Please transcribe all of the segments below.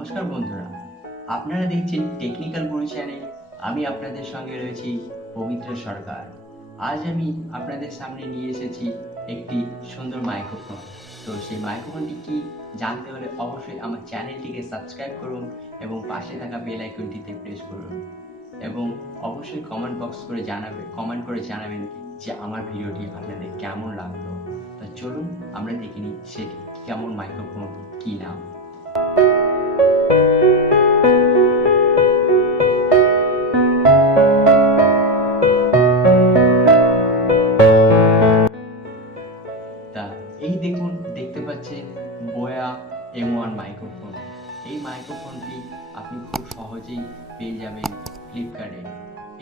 নমস্কার বন্ধুরা, আপনারা দেখছেন টেকনিক্যাল গুরু চ্যানেল। আমি আপনাদের সঙ্গে রয়েছি পবিত্র সরকার। আজ আমি আপনাদের সামনে নিয়ে এসেছি একটি সুন্দর মাইক্রোফোন। তো সেই মাইক্রোফোনটি কি জানতে হলে অবশ্যই আমার চ্যানেলটিকে সাবস্ক্রাইব করুন এবং পাশে থাকা বেল আইকনটিতে প্রেস করুন এবং অবশ্যই কমেন্ট করে জানাবেন যে আমার ভিডিওটি আপনাদের কেমন লাগলো। তো চলুন আমরা দেখে নিই সেটি কেমন মাইক্রোফোন, কি নাম। তা এই দেখতে পাচ্ছেন বোয়া M1 মাইক্রোফোন। এই মাইক্রোফোনটি আপনি খুব সহজেই পেয়ে যাবেন ফ্লিপকার্টে।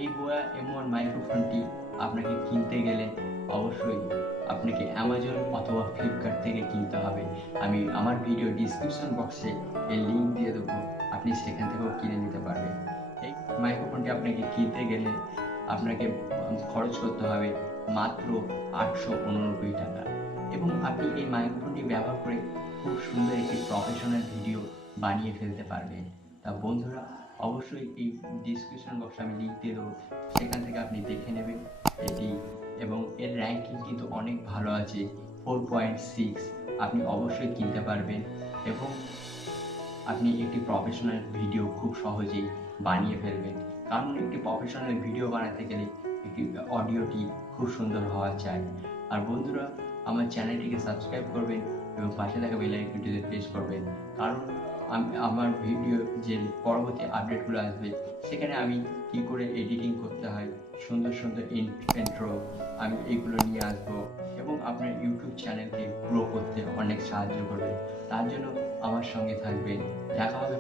এই বোয়া M1 মাইক্রোফোনটি আপনাকে কিনতে গেলে অবশ্যই আপনাকে অ্যামাজন অথবা ফ্লিপকার্ট থেকে কিনতে হবে। আমি আমার ভিডিও ডিসক্রিপশন বক্সে এর লিঙ্ক দিয়ে দেবো, আপনি সেখান থেকেও কিনে নিতে পারবেন। এই মাইক্রোফোনটি আপনাকে কিনতে গেলে আপনাকে খরচ করতে হবে মাত্র 889 টাকা এবং আপনি এই মাইক্রোফোনটি ব্যবহার করে খুব সুন্দর একটি প্রফেশনাল ভিডিও বানিয়ে ফেলতে পারবেন। তা বন্ধুরা, অবশ্যই এই ডিসক্রিপশন বক্সে আমি লিঙ্ক দিয়ে দেবো, সেখান থেকে আপনি দেখে নেবেন এটি। এবং এর র্যাঙ্কিং কিন্তু অনেক ভালো আছে, 4.6। আপনি অবশ্যই কিনতে পারবেন এবং আপনি একটি প্রফেশনাল ভিডিও খুব সহজেই বানিয়ে ফেলবেন। কারণ একটি প্রফেশনাল ভিডিও বানাতে গেলে একটি অডিওটি খুব সুন্দর হওয়া চাই। আর বন্ধুরা, আমার চ্যানেলটিকে সাবস্ক্রাইব করবেন এবং পাশে থাকা বেল আইকনটিতে প্রেস করবেন, কারণ আমার ভিডিও যে পরবর্তী আপডেটগুলো আসবে সেখানে আমি কি করে এডিটিং করতে হয়, সুন্দর সুন্দর ইন্ট্রো, আমি এইগুলো নিয়ে আসবো এবং আপনার ইউটিউব চ্যানেলকে গ্রো করতে অনেক সাহায্য করবে। তার জন্য আমার সঙ্গে থাকবেন। দেখা হবে